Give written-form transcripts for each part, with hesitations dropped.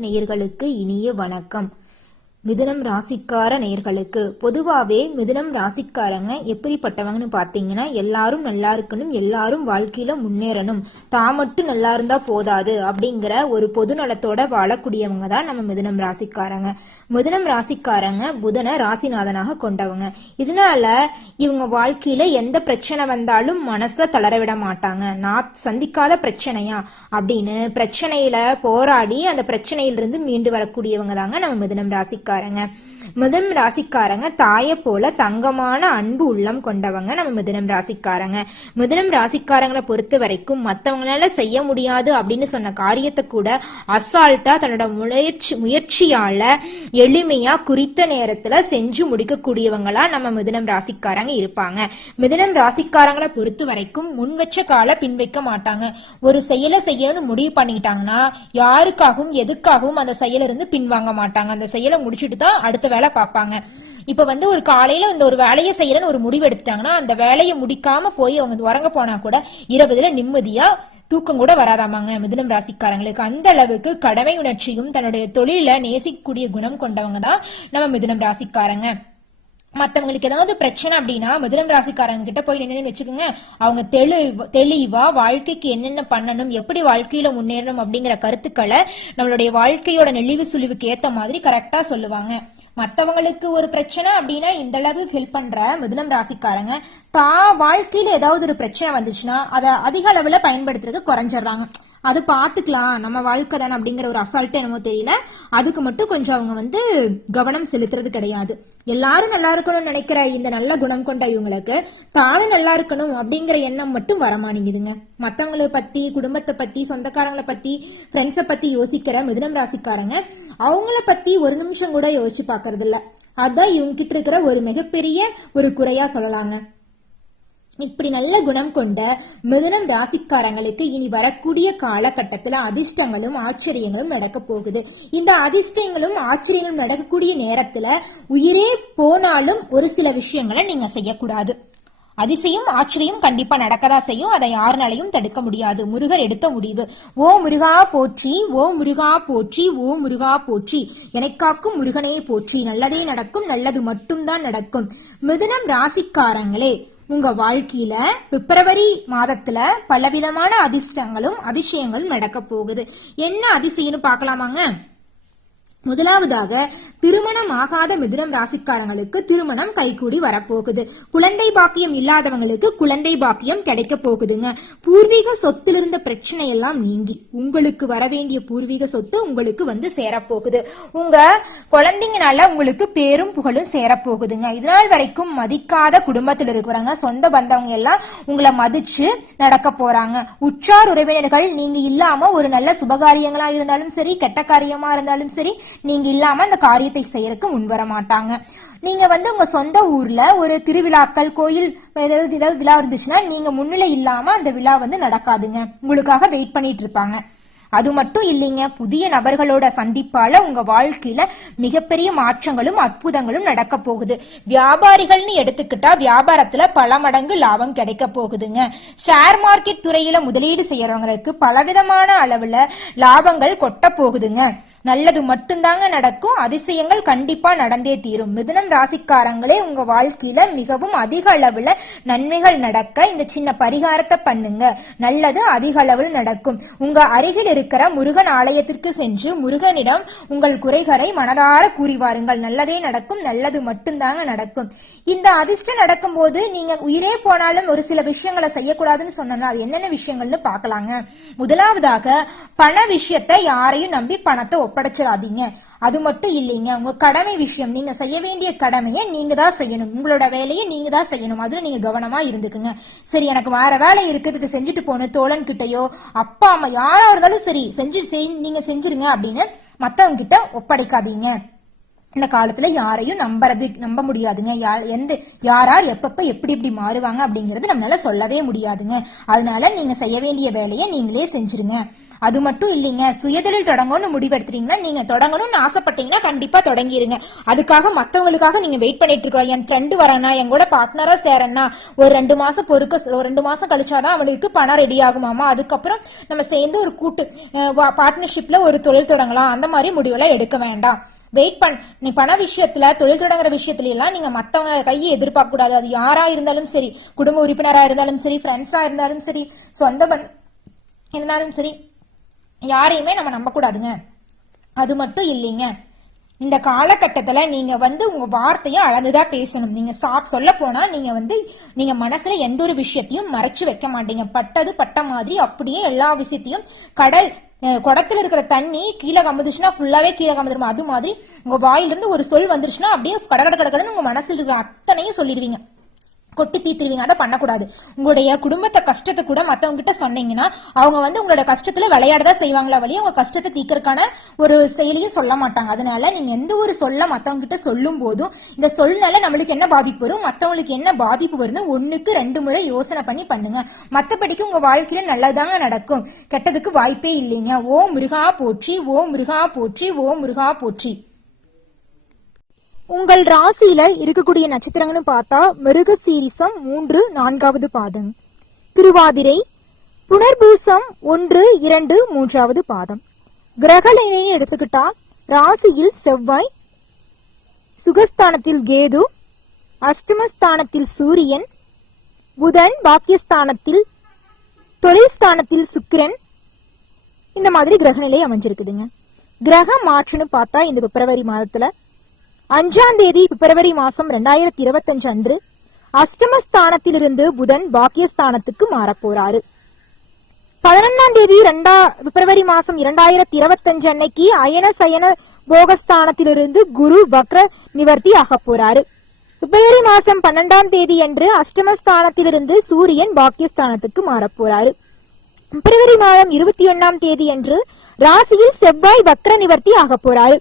நேயர்களுக்கு இனிய வணக்கம். மிதுனம் ராசிக்கார நேயர்களுக்கு பொதுவாவே மிதுனம் ராசிக்காரங்க எப்படிப்பட்டவங்கன்னு பாத்தீங்கன்னா, எல்லாரும் நல்லா இருக்கணும், எல்லாரும் வாழ்க்கையில முன்னேறணும், தான் மட்டும் நல்லா இருந்தா போதாது அப்படிங்கிற ஒரு பொது நலத்தோட வாழக்கூடியவங்க தான் நம்ம மிதுனம் ராசிக்காரங்க. மிதுனம் ராசிக்காரங்க புதனை ராசிநாதனாக கொண்டவங்க. இதனால இவங்க வாழ்க்கையில எந்த பிரச்சனை வந்தாலும் மனச தளர விட மாட்டாங்க. நான் சந்திக்காத பிரச்சனையா அப்படின்னு பிரச்சனையில போராடி அந்த பிரச்சனையிலிருந்து மீண்டு வரக்கூடியவங்க தாங்க நம்ம மிதுனம் ராசிக்காரங்க. மிதுனம் ராசிக்காரங்க தாயை போல தங்கமான அன்பு உள்ளம் கொண்டவங்க நம்ம மிதுனம் ராசிக்காரங்க. மிதுனம் ராசிக்காரங்களை பொறுத்த வரைக்கும் மத்தவங்களால செய்ய முடியாது அப்படின்னு சொன்ன காரியத்தை கூட அசால்ட்டா தன்னோட முயற்சியால எளிமையா குறித்த நேரத்துல செஞ்சு முடிக்கக்கூடியவங்களா நம்ம மிதுனம் ராசிக்காரங்க இருப்பாங்க. மிதுனம் ராசிக்காரங்களை பொறுத்த வரைக்கும் முன் வச்ச கால பின் வைக்க மாட்டாங்க. ஒரு செயலை செய்யணும்னு முடிவு பண்ணிட்டாங்கன்னா யாருக்காகவும் எதுக்காகவும் அந்த செயல இருந்து பின்வாங்க மாட்டாங்க. அந்த செயலை முடிச்சுட்டு தான் அடுத்த வேலை பார்ப்பாங்க. இப்ப ஒரு காலையில ஒரு வேலையை செய்யறன்னு ஒரு முடிவு எடுத்துட்டாங்கன்னா அந்த வேலையை முடிக்காம போய் அவங்க உறங்க போனா கூட இரவுல நிம்மதியா தூக்கம் கூட வராதாமாங்க மிதுனம் ராசிக்காரங்களுக்கு. அந்த அளவுக்கு கடமை உணர்ச்சியும் தன்னுடைய தொழில நேசிக்கக்கூடிய குணம் கொண்டவங்க தான் நம்ம மிதுனம் ராசிக்காரங்க. மத்தவங்களுக்கு ஏதாவது பிரச்சனை அப்படின்னா மிதுனம் ராசிக்காரங்க கிட்ட போய் நின்று வச்சுக்கோங்க, அவங்க தெளிவா வாழ்க்கைக்கு என்னென்ன பண்ணணும், எப்படி வாழ்க்கையில முன்னேறணும் அப்படிங்கிற கருத்துக்களை நம்மளுடைய வாழ்க்கையோட நெளிவு சுழிவுக்கு ஏத்த மாதிரி கரெக்டா சொல்லுவாங்க. மத்தவங்களுக்கு ஒரு பிரச்சனை அப்படின்னா இந்த அளவு ஹெல்ப் பண்ற மிதுனம் ராசிக்காரங்க வாழ்க்கையில ஏதாவது ஒரு பிரச்சனை வந்துச்சுன்னா அதை அதிக அளவுல பயன்படுத்துறது குறைஞ்சிடறாங்க. அது பாத்துக்கலாம், நம்ம வாழ்க்கை தானே அப்படிங்கிற ஒரு அசால்ட் என்னமோ தெரியல, அதுக்கு மட்டும் கொஞ்சம் அவங்க கவனம் செலுத்துறது கிடையாது. எல்லாரும் நல்லா இருக்கணும்னு நினைக்கிற இந்த நல்ல குணம் கொண்ட இவங்களுக்கு தானும் நல்லா இருக்கணும் அப்படிங்கிற எண்ணம் மட்டும் வரமாட்டேங்குதுங்க. மத்தவங்களை பத்தி, குடும்பத்தை பத்தி, சொந்தக்காரங்களை பத்தி, ஃப்ரெண்ட்ஸை பத்தி யோசிக்கிற மிதுனம் ராசிக்காரங்க அவங்கள பத்தி ஒரு நிமிஷம் கூட யோசிச்சு பாக்குறது இல்ல. அதான் இவங்க கிட்ட இருக்கிற ஒரு மிகப்பெரிய ஒரு குறையா சொல்லலாங்க. இப்படி நல்ல குணம் கொண்ட மிதுனம் ராசிக்காரங்களுக்கு இனி வரக்கூடிய காலகட்டத்துல அதிர்ஷ்டங்களும் ஆச்சரியங்களும் நடக்க போகுது. இந்த அதிர்ஷ்டங்களும் ஆச்சரியங்களும் நடக்கக்கூடிய நேரத்துல உயிரே போனாலும் ஒரு சில விஷயங்களை நீங்க செய்யக்கூடாது. அதிசயம் ஆச்சரியம் கண்டிப்பா நடக்கதா செய்யும், அதை யாருனாலையும் தடுக்க முடியாது. முருகர் எடுத்த முடிவு. ஓ முருகா போற்றி, ஓ முருகா போற்றி, ஓ முருகா போற்றி, எனக்காக்கும் முருகனே போற்றி, நல்லதே நடக்கும், நல்லது மட்டும்தான் நடக்கும். மிதுனம் ராசிக்காரங்களே, உங்க வாழ்க்கையில பிப்ரவரி மாதத்துல பலவிதமான அதிர்ஷ்டங்களும் அதிசயங்களும் நடக்க போகுது. என்ன அதிசயம்னு பாக்கலாமாங்க? முதலாவதாக திருமணம் ஆகாத மிதுனம் ராசிக்காரங்களுக்கு திருமணம் கைகூடி வரப்போகுது. குழந்தை பாக்கியம் இல்லாதவங்களுக்கு குழந்தை பாக்கியம் கிடைக்க போகுதுங்க. பூர்வீக சொத்துல இருந்த பிரச்சனை எல்லாம் நீங்கி உங்களுக்கு வர வேண்டிய பூர்வீக சொத்து உங்களுக்கு சேரப்போகுது. உங்க குழந்தைங்கனால உங்களுக்கு பேரும் புகழும் சேரப்போகுதுங்க. இதனால் வரைக்கும் மதிக்காத குடும்பத்தில் இருக்கிறாங்க சொந்த பந்தவங்க எல்லாம் உங்களை மதிச்சு நடக்க போறாங்க. உற்றார் உறவினர்கள் நீங்க இல்லாம ஒரு நல்ல சுபகாரியங்களா இருந்தாலும் சரி, கெட்ட காரியமா இருந்தாலும் சரி, நீங்க இல்லாம அந்த காரியத்தை செய்யறதுக்கு முன்வர மாட்டாங்க. நீங்க உங்க சொந்த ஊர்ல ஒரு திருவிழாக்கள், கோயில் ஏதாவது விழா இருந்துச்சுன்னா நீங்க முன்னிலை இல்லாம அந்த விழா நடக்காதுங்க. உங்களுக்காக வெயிட் பண்ணிட்டு இருப்பாங்க. அது மட்டும் இல்லைங்க, புதிய நபர்களோட சந்திப்பால உங்க வாழ்க்கையில மிகப்பெரிய மாற்றங்களும் அற்புதங்களும் நடக்க போகுது. வியாபாரிகள்னு எடுத்துக்கிட்டா வியாபாரத்துல பல மடங்கு லாபம் கிடைக்க போகுதுங்க. ஷேர் மார்க்கெட் துறையில முதலீடு செய்யறவங்களுக்கு பலவிதமான அளவுல லாபங்கள் கொட்ட போகுதுங்க. நல்லது மட்டும்தாங்க நடக்கும், அதிசயங்கள் கண்டிப்பா நடந்தே தீரும். மிதுனம் ராசிக்காரங்களே, உங்க வாழ்க்கையில மிகவும் அதிக அளவுல நன்மைகள் நடக்க இந்த சின்ன பரிகாரத்தை பண்ணுங்க. நல்லது அதிக அளவில் நடக்கும். உங்க அருகில் இருக்கிற முருகன் ஆலயத்திற்கு சென்று முருகனிடம் உங்கள் குறைகளை மனதார கூறி வாருங்கள். நல்லதே நடக்கும், நல்லது மட்டும்தாங்க நடக்கும். இந்த அதிர்ஷ்டம் நடக்கும் போது நீங்க உயிரே போனாலும் ஒரு சில விஷயங்களை செய்யக்கூடாதுன்னு சொன்னா என்னென்ன விஷயங்கள்னு பாக்கலாங்க. முதலாவதாக பண விஷயத்தை யாரையும் நம்பி பணத்தை ஒப்படைச்சிடாதீங்க. அது மட்டும் இல்லைங்க, உங்க கடமை விஷயம், நீங்க செய்ய வேண்டிய கடமையை நீங்க தான் செய்யணும். உங்களோட வேலையை நீங்க தான் செய்யணும். அதுல நீங்க கவனமா இருந்துக்குங்க. சரி, எனக்கு வேற வேலை இருக்கிறதுக்கு செஞ்சுட்டு போன தோழன் கிட்டையோ அப்பா அம்மா யாரா இருந்தாலும் சரி நீங்க செஞ்சிருங்க அப்படின்னு மத்தவங்க கிட்ட ஒப்படைக்காதீங்க. இந்த காலத்துல யாரையும் நம்ப முடியாதுங்க. யார் எப்பப்ப எப்படி மாறுவாங்க அப்படிங்கறது நம்மளால சொல்லவே முடியாதுங்க. அதனால நீங்க செய்ய வேண்டிய வேலையை நீங்களே செஞ்சிருங்க. அது மட்டும் இல்லைங்க, சுயதொழில் தொடங்கணும்னு முடிவெடுத்துட்டீங்கன்னா நீங்க தொடங்கணும்னு ஆசைப்பட்டீங்கன்னா கண்டிப்பா தொடங்கிருங்க. அதுக்காக மத்தவங்களுக்காக நீங்க வெயிட் பண்ணிட்டு இருக்கோம். என் ஃப்ரெண்டு வரானா, என் கூட பார்ட்னரா சேரனா, ஒரு 2 மாசம் பொறுக்க, ஒரு 2 மாசம் கழிச்சாதான் அவளுக்கு பணம் ரெடி ஆகுமாமா, அதுக்கப்புறம் நம்ம சேர்ந்து ஒரு கூட்டு பார்ட்னர்ஷிப்ல ஒரு தொழில் தொடங்கலாம், அந்த மாதிரி முடிவெல்லாம் எடுக்க வேண்டாம். வெயிட் நீ பண விஷயத்துல, தொழில் தொடங்குற விஷயத்துல எல்லாம் நீங்க மத்தவங்க கையை எதிர்பார்க்க கூடாது. அது யாரா இருந்தாலும் சரி, குடும்ப உறுப்பினரா இருந்தாலும் சரி, ஃப்ரெண்ட்ஸா இருந்தாலும் சரி, சொந்த இருந்தாலும் சரி, யாரையுமே நம்ம நம்ப கூடாதுங்க. அது மட்டும் இல்லைங்க, இந்த காலகட்டத்துல நீங்க உங்க வார்த்தையை அளந்துதான் பேசணும். நீங்க சொல்ல போனா நீங்க மனசுல எந்த ஒரு விஷயத்தையும் மறைச்சு வைக்க மாட்டீங்க. பட்டது பட்ட மாதிரி அப்படியே எல்லா விஷயத்தையும் குடத்துல இருக்கிற தண்ணி கீழே கம்புச்சுன்னா ஃபுல்லாவே கீழே கம்புதுருமா, அது மாதிரி உங்க வாயிலிருந்து ஒரு சொல் வந்துருச்சுன்னா அப்படியே கடகடன்னு உங்க மனசுல இருக்கிற அத்தனையும் சொல்லிடுவீங்க, கொட்டி தீத்துருவீங்க. அதை பண்ணக்கூடாது. உங்களுடைய குடும்பத்தை கஷ்டத்தை கூட மத்தவங்க கிட்ட சொன்னீங்கன்னா அவங்க உங்களோட கஷ்டத்துல விளையாடதான் செய்வாங்களா வழியா உங்க கஷ்டத்தை தீர்க்கறதுக்கான ஒரு செயலையும் சொல்ல மாட்டாங்க. அதனால நீங்க எந்த ஒரு சொல்ல மத்தவங்க கிட்ட சொல்லும் போதும் இந்த சொல்னால நம்மளுக்கு என்ன பாதிப்பு வரும், மத்தவங்களுக்கு என்ன பாதிப்பு வரும்னு 1க்கு 2 முறை யோசனை பண்ணி பண்ணுங்க. மத்தபடிக்கு உங்க வாழ்க்கையில நல்லதாங்க நடக்கும், கெட்டதுக்கு வாய்ப்பே இல்லைங்க. ஓ முருகா போற்றி, ஓ முருகா போற்றி, ஓ முருகா போற்றி. உங்கள் ராசியில இருக்கக்கூடிய நட்சத்திரங்கள்னு பார்த்தா மிருகசீரிசம் 3 4வது பாதம், திருவாதிரை, புனர்பூசம் 1 2 3வது பாதம். கிரகநிலையை எடுத்துக்கிட்டா ராசியில் செவ்வாய், சுகஸ்தானத்தில் கேது, அஷ்டமஸ்தானத்தில் சூரியன், புதன் பாக்கியஸ்தானத்தில், தொழில் ஸ்தானத்தில் சுக்கிரன், இந்த மாதிரி கிரகநிலை அமைஞ்சிருக்குதுங்க. கிரக மாற்றுன்னு பார்த்தா இந்த பிப்ரவரி மாதத்துல 5ஆம் தேதி பிப்ரவரி மாசம் 2025 அன்று அஷ்டமஸ்தானத்திலிருந்து புதன் பாக்கியஸ்தானத்துக்கு மாறப்போறாரு. 11ஆம் தேதி பிப்ரவரி மாசம் 2025 அன்னைக்கு அயன சயன போகஸ்தானத்திலிருந்து குரு வக்ர நிவர்த்தி ஆக போறாரு. பிப்ரவரி மாசம் 12ஆம் தேதி அன்று அஷ்டமஸ்தானத்திலிருந்து சூரியன் பாக்கியஸ்தானத்துக்கு மாறப்போறாரு. பிப்ரவரி மாதம் 21ஆம் தேதி அன்று ராசியில் செவ்வாய் வக்ர நிவர்த்தி ஆக போறாரு.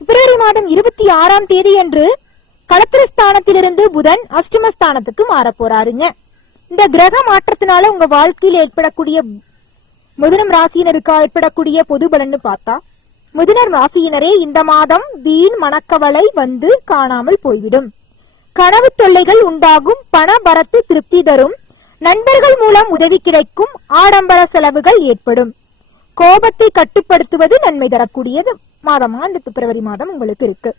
பிப்ரவரி மாதம் 26ஆம் தேதி அன்று களத்திரஸ்தானத்திலிருந்து புதன் அஷ்டமஸ்தானத்துக்கு மாற போறாருங்க. இந்த கிரக மாற்றத்தினால உங்க வாழ்க்கையில் ஏற்படக்கூடிய மிதுனம் ராசியினருக்கு ஏற்படக்கூடிய பொது பலன்னு பார்த்தா, மிதுனம் ராசியினரே இந்த மாதம் வீண் மனக்கவலை வந்து காணாமல் போய்விடும். கனவு தொல்லைகள் உண்டாகும், பண வரத்து திருப்தி தரும், நண்பர்கள் மூலம் உதவி கிடைக்கும், ஆடம்பர செலவுகள் ஏற்படும். கோபத்தை கட்டுப்படுத்துவது நன்மை தரக்கூடியது மாதமா இந்த பிப்ரவரி மாதம் உங்களுக்கு இருக்கு.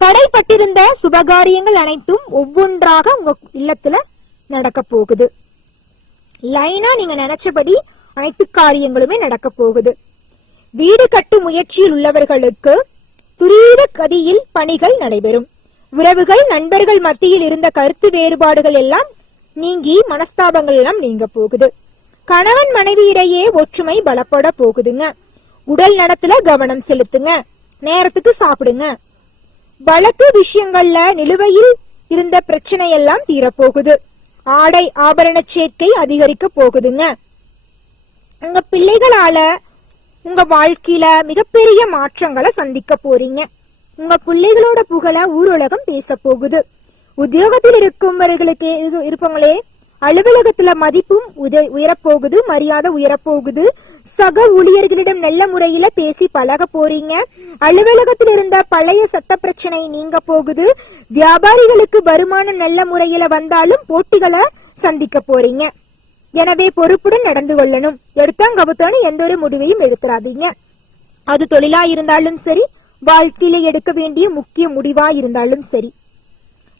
தடைப்பட்டிருந்த சுபகாரியங்கள் அனைத்தும் ஒவ்வொன்றாக உங்க இல்லத்துல நடக்க போகுது. லைனா நீங்க நினைச்சபடி அனைத்து காரியங்களுமே நடக்க போகுது. வீடு கட்டு முயற்சியில் உள்ளவர்களுக்கு துரித கதியில் பணிகள் நடைபெறும். உறவுகள் நண்பர்கள் மத்தியில் இருந்த கருத்து வேறுபாடுகள் எல்லாம் நீங்கி மனஸ்தாபங்கள் எல்லாம் நீங்க போகுது. கணவன் மனைவியிடையே ஒற்றுமை பலப்பட போகுதுங்க. உடல் நலத்துல கவனம் செலுத்துங்க, நேரத்துக்கு சாப்பிடுங்க. வழக்கு விஷயங்கள்ல நிலுவையில் இருந்த பிரச்சனை எல்லாம் தீரப்போகுது. ஆடை ஆபரண சேர்க்கை அதிகரிக்க போகுதுங்க. உங்க பிள்ளைகளால உங்க வாழ்க்கையில மிகப்பெரிய மாற்றங்களை சந்திக்க போறீங்க. உங்க பிள்ளைகளோட புகழ ஊருலகம் பேச போகுது. உத்தியோகத்தில் இருக்கும்பவர்களுக்கு இருப்பவங்களே அலுவலகத்துல மதிப்பும் உயரப்போகுது, மரியாதை உயரப்போகுது. சக ஊழியர்களிடம் நல்ல முறையில பேசி பழக போறீங்க. அலுவலகத்தில் இருந்த பழைய சட்ட பிரச்சனை நீங்க போகுது. வியாபாரிகளுக்கு வருமானம் நல்ல முறையில வந்தாலும் போட்டிகளை சந்திக்க போறீங்க. எனவே பொறுப்புடன் நடந்து கொள்ளணும். எடுத்தாங்கவுத்தானு எந்த ஒரு முடிவையும் எடுத்துறாதீங்க. அது தொழிலா இருந்தாலும் சரி, வாழ்க்கையில எடுக்க வேண்டிய முக்கிய முடிவா இருந்தாலும் சரி.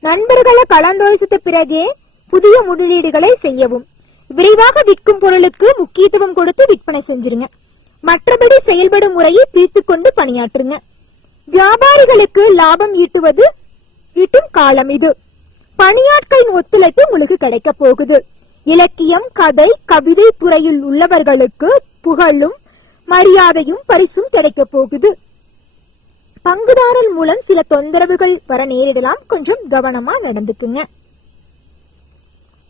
நண்பர்களை கலந்தாலோசித்த பிறகே புதிய முதலீடுகளை செய்யவும். விரைவாக விற்கும் பொருளுக்கு முக்கியத்துவம் கொடுத்து விற்பனை செஞ்சிருங்க. மற்றபடி செயல்படும் முறையை தீர்த்து கொண்டு பணியாற்றுங்க. வியாபாரிகளுக்கு லாபம் ஈட்டும் காலம் இது. பணியாட்களின் ஒத்துழைப்பு உங்களுக்கு கிடைக்க போகுது. இலக்கியம், கதை, கவிதை துறையில் உள்ளவர்களுக்கு புகழும் மரியாதையும் பரிசும் கிடைக்க போகுது. பங்குதாரர் மூலம் சில தொந்தரவுகள் வர நேரிடலாம், கொஞ்சம் கவனமா நடந்துக்குங்க.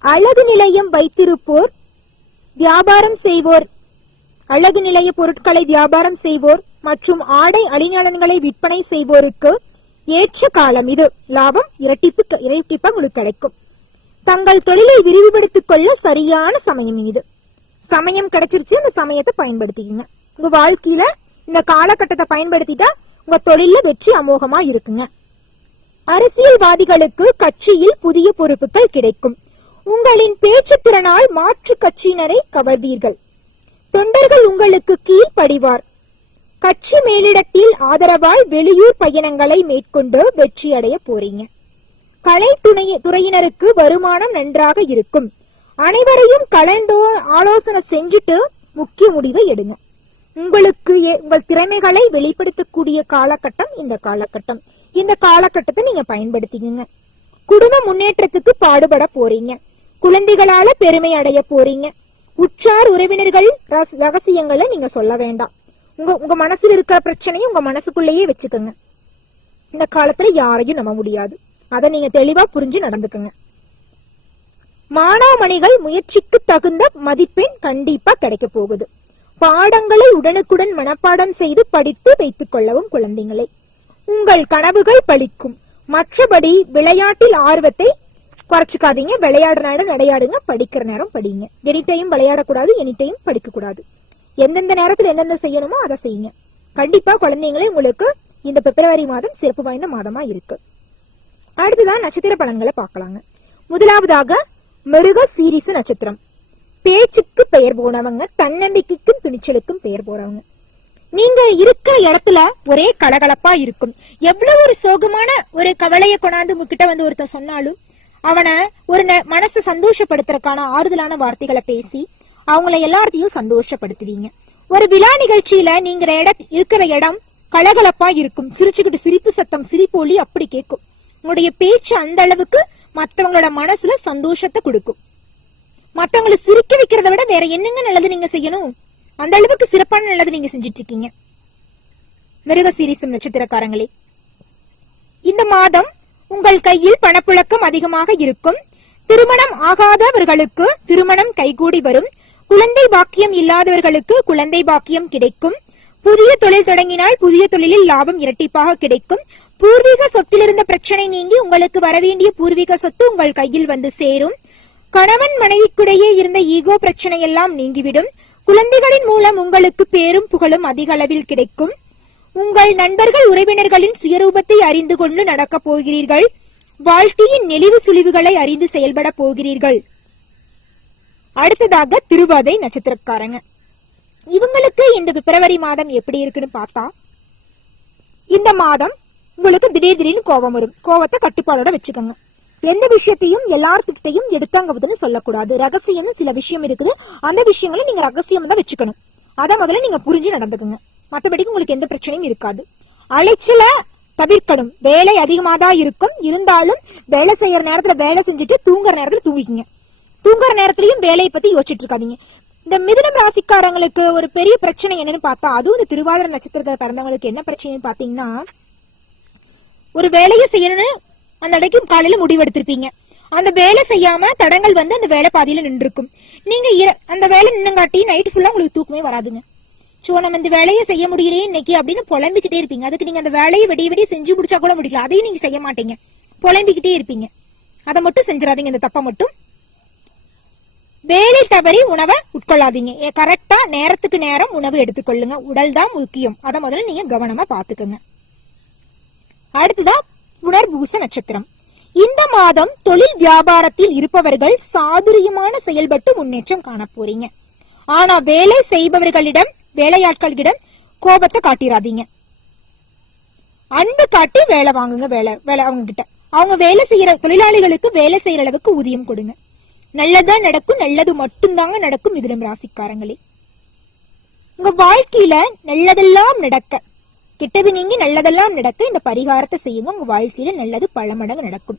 அழகு நிலையம் வைத்திருப்போர், வியாபாரம் செய்வோர், அழகு நிலைய பொருட்களை வியாபாரம் செய்வோர் மற்றும் ஆடை அணிநலன்களை விற்பனை செய்வோருக்கு ஏற்ற காலம் இது. லாபம் இரட்டிப்பா உங்களுக்கு கிடைக்கும். தங்கள் தொழிலை விரிவுபடுத்திக் கொள்ள சரியான சமயம் இது. சமயம் கிடைச்சிருச்சு, அந்த சமயத்தை பயன்படுத்திக்கங்க. உங்க வாழ்க்கையில இந்த காலகட்டத்தை பயன்படுத்திட்டா உங்க தொழில வெற்றி அமோகமா இருக்குங்க. அரசியல்வாதிகளுக்கு கட்சியில் புதிய பொறுப்புகள் கிடைக்கும். உங்களின் பேச்சு திறனால் மாற்று கட்சியினரை கவர்வீர்கள். தொண்டர்கள் உங்களுக்கு கீழ்ப்படிவார். கட்சி மேலிடத்தில் ஆதரவால் வெளியூர் பயணங்களை மேற்கொண்டு வெற்றி அடைய போறீங்க. கலை துறையினருக்கு வருமானம் நன்றாக இருக்கும். அனைவரையும் கலந்து ஆலோசனை செஞ்சுட்டு முக்கிய முடிவை எடுங்க. உங்களுக்கு உங்கள் திறமைகளை வெளிப்படுத்தக்கூடிய காலகட்டம் இந்த காலகட்டம். இந்த காலகட்டத்தை நீங்க பயன்படுத்திக்கங்க. குடும்ப முன்னேற்றத்துக்கு பாடுபட போறீங்க. குழந்தைகளால பெருமை அடைய போறீங்க. உற்றார் உறவினர்கள் ரகசியங்களை நீங்க சொல்ல வேண்டாம். உங்க மனசுல இருக்கிற பிரச்சனையை உங்க மனசுக்குள்ளேயே வச்சுக்கோங்க. இந்த காலத்துல யாரையும் நம்ப முடியாது. அதை நீங்க தெளிவா புரிஞ்சு நடந்துக்குங்க. மாணவமணிகள் முயற்சிக்கு தகுந்த மதிப்பெண் கண்டிப்பா கிடைக்க போகுது. பாடங்களை உடனுக்குடன் மனப்பாடம் செய்து படித்து வைத்துக் கொள்ளவும் குழந்தைகளை. உங்கள் கனவுகள் பலிக்கும். மற்றபடி விளையாட்டில் ஆர்வத்தை குறைச்சிக்காதீங்க. விளையாடுற நேரம் விளையாடுங்க, படிக்கிற நேரம் படிங்க. எனி டைம் விளையாடக்கூடாது, எனி டைம் படிக்க கூடாது. எந்தெந்த நேரத்தில் என்னென்ன செய்யணுமோ அதை செய்யுங்க. கண்டிப்பா குழந்தைங்களே உங்களுக்கு இந்த பிப்ரவரி மாதம் சிறப்பு வாய்ந்த மாதமா இருக்கு. அடுத்துதான் நட்சத்திர பலன்களை பார்க்கலாங்க. முதலாவதாக மிருக சீரிச நட்சத்திரம். பேச்சுக்கு பெயர் போனவங்க, தன்னம்பிக்கைக்கும் துணிச்சலுக்கும் பெயர் போறவங்க. நீங்க இருக்கிற இடத்துல ஒரே கலகலப்பா இருக்கும். எவ்வளவு ஒரு சோகமான ஒரு கவலையை கொண்டாந்து உங்ககிட்ட வந்து ஒருத்தர் சொன்னாலும் அவனை ஒரு மனசை சந்தோஷப்படுத்துறதுக்கான ஆறுதலான வார்த்தைகளை பேசி அவங்கள எல்லாத்தையும் சந்தோஷப்படுத்துவீங்க. ஒரு விழா நிகழ்ச்சியில நீங்க இருக்கிற இடம் கலகலப்பா இருக்கும். சிரிச்சுக்கிட்டு சிரிப்பு சத்தம், சிரிப்பொலி அப்படி கேட்கும். உங்களுடைய பேச்சு அந்த அளவுக்கு மற்றவங்களோட மனசுல சந்தோஷத்தை கொடுக்கும். மற்றவங்களை சிரிக்க வைக்கிறத விட வேற என்னங்க நல்லது நீங்க செய்யணும்? அந்த அளவுக்கு சிறப்பான நல்லது நீங்க செஞ்சிட்டு இருக்கீங்க. மிருக சீரிசம் நட்சத்திரக்காரங்களே, இந்த மாதம் உங்கள் கையில் பணப்புழக்கம் அதிகமாக இருக்கும். திருமணம் ஆகாதவர்களுக்கு திருமணம் கைகூடி வரும். குழந்தை பாக்கியம் இல்லாதவர்களுக்கு குழந்தை பாக்கியம் கிடைக்கும். புதிய தொழில் தொடங்கினால் புதிய தொழிலில் லாபம் இரட்டிப்பாக கிடைக்கும். பூர்வீக சொத்தில் இருந்த பிரச்சனை நீங்கி உங்களுக்கு வரவேண்டிய பூர்வீக சொத்து உங்கள் கையில் வந்து சேரும். கணவன் மனைவிக்கிடையே இருந்த ஈகோ பிரச்சனை எல்லாம் நீங்கிவிடும். குழந்தைகளின் மூலம் உங்களுக்கு பேரும் புகழும் அதிக அளவில் கிடைக்கும். உங்கள் நண்பர்கள் உறவினர்களின் சுயரூபத்தை அறிந்து கொண்டு நடக்கப் போகிறீர்கள். வாழ்க்கையின் நெளிவு சுழிவுகளை அறிந்து செயல்பட போகிறீர்கள். அடுத்ததாக திருவாதை நட்சத்திரக்காரங்க. இவங்களுக்கு இந்த பிப்ரவரி மாதம் எப்படி இருக்குன்னு பார்த்தா, இந்த மாதம் உங்களுக்கு திடீர்னு கோபம் வரும். கோபத்தை கட்டுப்பாடோட வச்சுக்கோங்க. எந்த விஷயத்தையும் எல்லார்கிட்டையும் எடுத்தாங்கன்னு சொல்லக்கூடாது. ரகசியம்னு சில விஷயம் இருக்குது. அந்த விஷயங்களும் நீங்க ரகசியம் தான் வச்சுக்கணும். அதை முதல்ல நீங்க புரிஞ்சு நடந்துக்குங்க. மற்றபடிக்கு உங்களுக்கு எந்த பிரச்சனையும் இருக்காது. அலைச்சல தவிர்க்கணும். வேலை அதிகமா தான் இருக்கும். இருந்தாலும் வேலை செய்யற நேரத்துல வேலை செஞ்சுட்டு தூங்குற நேரத்துல தூங்கிக்கங்க. தூங்குற நேரத்திலையும் வேலையை பத்தி யோசிச்சுட்டு இருக்காதீங்க. இந்த மிதுனம் ராசிக்காரங்களுக்கு ஒரு பெரிய பிரச்சனை என்னன்னு பார்த்தா, அதுவும் இந்த திருவாதிரை நட்சத்திரத்தை பிறந்தவங்களுக்கு என்ன பிரச்சனைன்னு பாத்தீங்கன்னா, ஒரு வேலையை செய்யணும்னு அந்த இடைக்கு காலையில முடிவெடுத்திருப்பீங்க. அந்த வேலை செய்யாம தடங்கள் வந்து அந்த வேலை பாதியில நின்று இருக்கும். நீங்க அந்த வேலை நின்னுங்காட்டி நைட்டு ஃபுல்லா உங்களுக்கு தூக்கமே வராதுங்க. சோ நம்ம இந்த வேலையை செய்ய முடியலையே இன்னைக்கு அப்படின்னு புலம்பிக்கிட்டே இருப்பீங்க. அதுக்கு நீங்க அந்த வேலையை விடிய செஞ்சு முடிச்சா கூட முடியல, அதையும் நீங்க செய்ய மாட்டீங்க, புலம்பிக்கிட்டே இருப்பீங்க. அதை மட்டும் செஞ்சிடாதீங்க. இந்த தப்பை மட்டும். வேலை தவறி உணவை உட்கொள்ளாதீங்க. கரெக்டா நேரத்துக்கு நேரம் உணவு எடுத்துக்கொள்ளுங்க. உடல் தான் முக்கியம். அதை முதல்ல நீங்க கவனமா பாத்துக்கோங்க. அடுத்துதான் புனர்பூச நட்சத்திரம். இந்த மாதம் தொழில் வியாபாரத்தில் இருப்பவர்கள் சாதுரியமான செயல்பட்டு முன்னேற்றம் காண போறீங்க. ஆனா வேலை செய்பவர்களிடம், வேலையாட்களிடம் கோபத்தை காட்டிடாதீங்க. அன்பு காட்டி வேலை வாங்குங்க. வேலை அவங்க கிட்ட. அவங்க வேலை செய்யற தொழிலாளிகளுக்கு வேலை செய்யற அளவுக்கு ஊதியம் கொடுங்க. நல்லதான் நடக்கும். நல்லது மட்டும்தாங்க நடக்கும். மிதுனம் ராசிக்காரங்களே, உங்க வாழ்க்கையில நல்லதெல்லாம் நடக்க, கெட்டது நீங்க நல்லதெல்லாம் நடக்க இந்த பரிகாரத்தை செய்யுங்க. உங்க வாழ்க்கையில நல்லது பல மடங்கு நடக்கும்.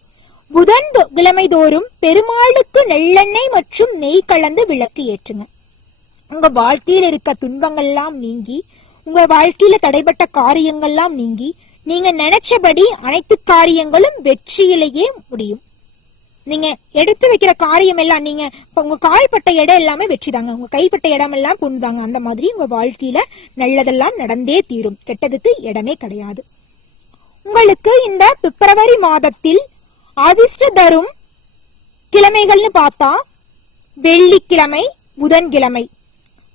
புதன் கிழமை தோறும் பெருமாளுக்கு நல்லெண்ணெய் மற்றும் நெய் கலந்து விளக்கு ஏற்றுங்க. உங்க வாழ்க்கையில இருக்க துன்பங்கள்லாம் நீங்கி, உங்க வாழ்க்கையில தடைப்பட்ட காரியங்கள்லாம் நீங்கி, நீங்க நினைச்சபடி அனைத்து காரியங்களும் வெற்றியிலேயே முடியும். நீங்க எடுத்து வைக்கிற காரியம் எல்லாம், நீங்க உங்க கால்பட்ட இடம் எல்லாமே வெற்றி தாங்க. உங்க கைப்பட்ட இடம் எல்லாம் பொண்ணுதாங்க. அந்த மாதிரி உங்க வாழ்க்கையில நல்லதெல்லாம் நடந்தே தீரும். கெட்டதுக்கு இடமே கிடையாது. உங்களுக்கு இந்த பிப்ரவரி மாதத்தில் அதிர்ஷ்ட தரும் கிழமைகள்னு பார்த்தா, வெள்ளிக்கிழமை, புதன்கிழமை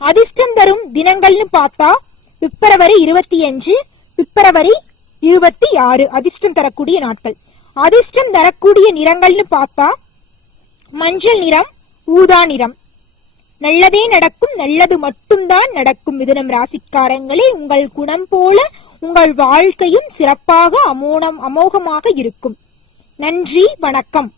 அதிர்ஷ்டம் தரும் தினங்கள்னு பார்த்தா பிப்ரவரி 25, பிப்ரவரி 26 அதிர்ஷ்டம் தரக்கூடிய நாட்கள். அதிர்ஷ்டம் தரக்கூடிய நிறங்கள்னு பார்த்தா மஞ்சள் நிறம், ஊதா நிறம். நல்லதே நடக்கும், நல்லது மட்டும்தான் நடக்கும். மிதுனம் ராசிக்காரங்களே, உங்கள் குணம் போல உங்கள் வாழ்க்கையும் சிறப்பாக அமோகமாக இருக்கும். நன்றி, வணக்கம்.